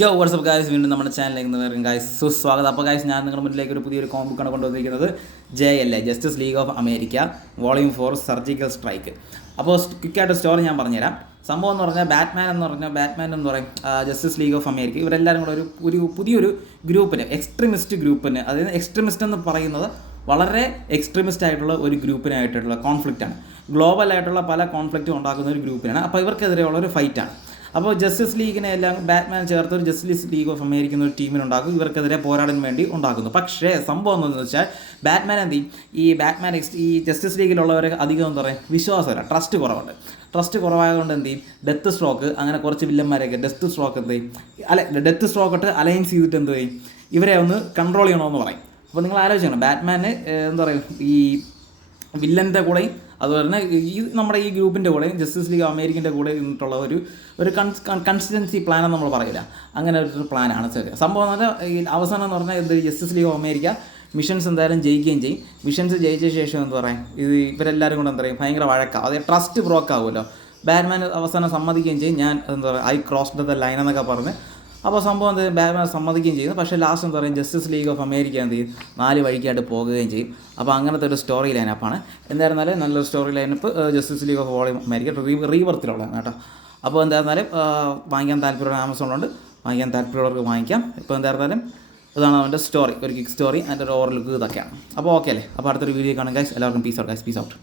യോ WhatsApp guys, വീണ്ടും നമ്മുടെ ചാനലിലേക്ക് വരും ഗായ്സ്. സുസ്വാഗതം. അപ്പോൾ ഗായ്സ്, ഞാൻ നിങ്ങളുടെ മുന്നിലേക്ക് ഒരു പുതിയൊരു കോമിക് ബുക്കാണ് കൊണ്ടുവന്നിരിക്കുന്നത്. JLA justice league of America volume 4 surgical strike. അപ്പോൾ ക്വിക്കായിട്ട് സ്റ്റോറി ഞാൻ പറഞ്ഞുതരാം. സംഭവം എന്ന് പറഞ്ഞാൽ ബാറ്റ്മാൻ എന്ന് പറയും ജസ്റ്റിസ് ലീഗ് ഓഫ് അമേരിക്ക ഇവരെല്ലാവരും കൂടെ ഒരു പുതിയൊരു ഗ്രൂപ്പിന്, എക്സ്ട്രീമിസ്റ്റ് ഗ്രൂപ്പിന്, അതായത് എക്സ്ട്രീമിസ്റ്റ് എന്ന് പറയുന്നത് വളരെ എക്സ്ട്രീമിസ്റ്റ് ആയിട്ടുള്ള ഒരു ഗ്രൂപ്പിനായിട്ടുള്ള കോൺഫ്ലിക്റ്റാണ്. ഗ്ലോബലായിട്ടുള്ള പല കോൺഫ്ലിക്റ്റും ഉണ്ടാക്കുന്ന ഒരു ഗ്രൂപ്പിനാണ്. അപ്പോൾ ഇവർക്കെതിരെയുള്ള ഒരു ഫൈറ്റാണ്. അപ്പോൾ ജസ്റ്റിസ് ലീഗിനെ എല്ലാം ബാറ്റ്മാൻ ചേർത്ത് ഒരു ജസ്റ്റിസ് ലീഗ് ഓഫ് അമേരിക്ക എന്നൊരു ടീമിനുണ്ടാക്കും, ഇവർക്കെതിരെ പോരാടാൻ വേണ്ടി ഉണ്ടാക്കുന്നു. പക്ഷേ സംഭവം എന്താണെന്ന് വെച്ചാൽ ബാറ്റ്മാൻ എന്ത് ചെയ്യും, ഈ ജസ്റ്റിസ് ലീഗിലുള്ളവരെ അധികം എന്താ പറയുക, വിശ്വാസമില്ല, ട്രസ്റ്റ് കുറവുണ്ട്. ട്രസ്റ്റ് കുറവായതുകൊണ്ട് എന്ത് ചെയ്യും, ഡെത്ത് സ്ട്രോക്ക് അങ്ങനെ കുറച്ച് വില്ലന്മാരെയൊക്കെ ഡെത്ത് സ്ട്രോക്ക് ഇട്ട് അലയൻസ് ചെയ്തിട്ട് എന്ത് ചെയ്യും, ഇവരെ ഒന്ന് കൺട്രോൾ ചെയ്യണമെന്ന് പറയും. അപ്പോൾ നിങ്ങൾ ആലോചിക്കണം, ബാറ്റ്മാന് എന്താ പറയുക, ഈ വില്ലൻ്റെ കൂടെയും അതുപോലെ തന്നെ നമ്മുടെ ഈ ഗ്രൂപ്പിൻ്റെ കൂടെയും ജസ്റ്റിസ് ലീഗ് അമേരിക്കൻ്റെ കൂടെ നിന്നിട്ടുള്ള ഒരു കൺസിസ്റ്റൻസി പ്ലാൻ എന്ന് നമ്മൾ പറയില്ല, അങ്ങനെ ഒരു പ്ലാനാണ് സംഭവം. എന്ന് പറഞ്ഞാൽ ഈ അവസാനം എന്ന് പറഞ്ഞാൽ ഇത് justice league of America missions എന്തായാലും ജയിക്കുകയും ചെയ്യും. മിഷൻസ് ജയിച്ച ശേഷം എന്താ പറയുക, ഇവരെല്ലാവരും കൂടെ എന്താ പറയുക, ഭയങ്കര വഴക്കാവും, അതായത് ട്രസ്റ്റ് ബ്രോക്ക് ആവുമല്ലോ. ബാറ്റ്മാൻ അവസാനം സമ്മതിക്കുകയും ചെയ്യും, ഞാൻ എന്താ പറയുക, ഐ ക്രോസ്ഡ് ദ ലൈൻ എന്നൊക്കെ പറഞ്ഞ്. അപ്പോൾ സംഭവം എന്ത്, ബാറ്റ്മാൻ സമ്മതിക്കുകയും ചെയ്യുന്നു. പക്ഷേ ലാസ്റ്റ് എന്താ പറയുക, ജസ്റ്റിസ് ലീഗ് ഓഫ് അമേരിക്ക എന്ത് ചെയ്യും, 4 വഴിക്കായിട്ട് പോകുകയും ചെയ്യും. അപ്പോൾ അങ്ങനത്തെ ഒരു സ്റ്റോറി ലൈനപ്പാണ്. എന്തായിരുന്നാലും നല്ലൊരു story lineup Justice league of volume America റീബർത്തിലുള്ളതാണ് കേട്ടോ. അപ്പോൾ എന്തായിരുന്നാലും വാങ്ങിക്കാൻ താല്പര്യമുള്ള ആമസോണിലുണ്ട്, വാങ്ങിക്കാൻ താല്പര്യമുള്ളവർക്ക് വാങ്ങിക്കാം. ഇപ്പോൾ എന്തായിരുന്നാലും ഇതാണ് അവൻ്റെ സ്റ്റോറി, ഒരു കിക്ക് സ്റ്റോറി, അതിൻ്റെ ഒരു ഓവർ ലുക്ക് ഇതൊക്കെയാണ്. അപ്പോൾ ഓക്കെ അല്ലേ. അപ്പോൾ അടുത്തൊരു വീഡിയോ കാണും ഗൈസ്. എല്ലാവർക്കും peace out guys, peace out.